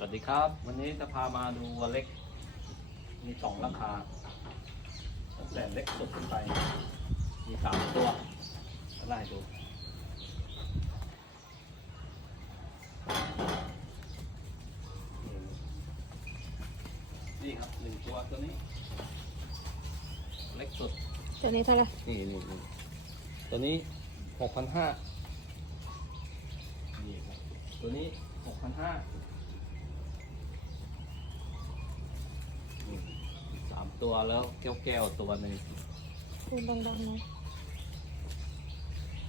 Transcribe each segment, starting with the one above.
สวัสดีครับ วันนี้จะพามาดูวัวเล็ก มีสองราคาตั้งแต่เล็กสุดขึ้นไป มีสามตัวไล่ดูนี่ครับหนึ่งตัวตัวนี้ เล็กสุด ตัวนี้เท่าไหร่นี่นี่นี่ตัวนี้หกพันห้านี่ครับตัวนี้หกพันห้าสาม ตัวแล้วแก้วแก้วๆตัวหนึ่งพูดดังๆหน่อย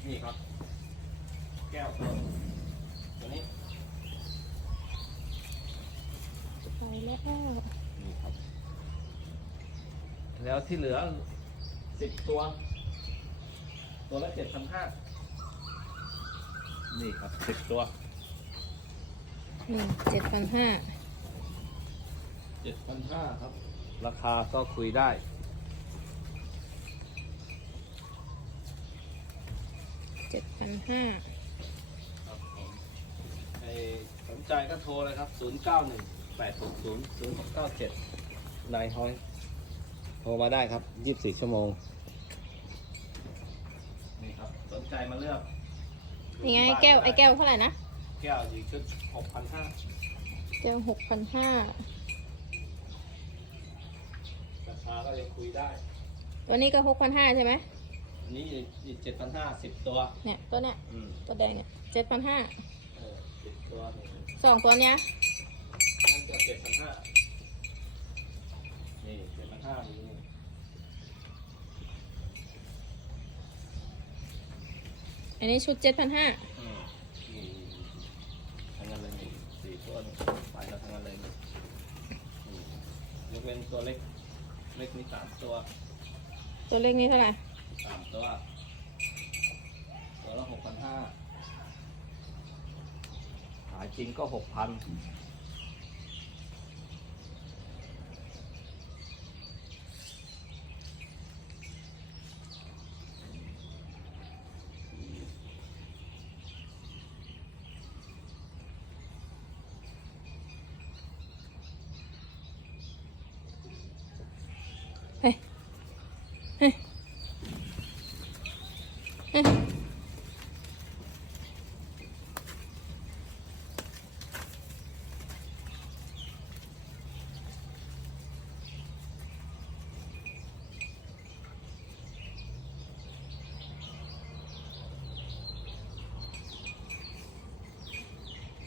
นี่ครับ แก้วตัวหนึ่งตัวนี้ไปแล้วนี่ครับ แล้วที่เหลือสิบตัว ตัวละเจ็ดพันห้านี่ครับสิบตัวหนึ่งเจ็ดพันห้าเจ็ดพันห้าครับ ราคาก็คุยได้ เจ็ดพันห้าครับผมใครสนใจก็โทรเลยครับ 0 9 1 8 6 0 0 6 9 7นายฮ้อย โทรมาได้ครับ 24 ชั่วโมง นี่ครับ สนใจมาเลือกนี่ไงไอ้แก้วไอ้แก้วเท่าไหร่นะ แก้วอีกชุด6,500แก้วหกพันห้า ราคาก็ยังคุยได้ ตัวนี้ก็หกพันห้าใช่ไหมอันนี้อีก7,500 10ตัว เนี่ยตัวเนี้ยอืมตัวแดงเนี่ยเจ็ดพันห้าเออ10ตัวนี่สองตัวเนี้ยนั่นก็7,500นี่7,500นี่อันนี้ชุดเจ็ดพันห้าอืมนี่ทั้งนั้นเลยนี่สี่ตัวนี่ไปแล้วทั้งนั้นเลยนี่อืมยกเว้นตัวเล็ก เล็กนี่สามตัวตัวเล็กนี้เท่าไหร่สามตัว ตัวละหกพันห้าขายจริงก็หกพัน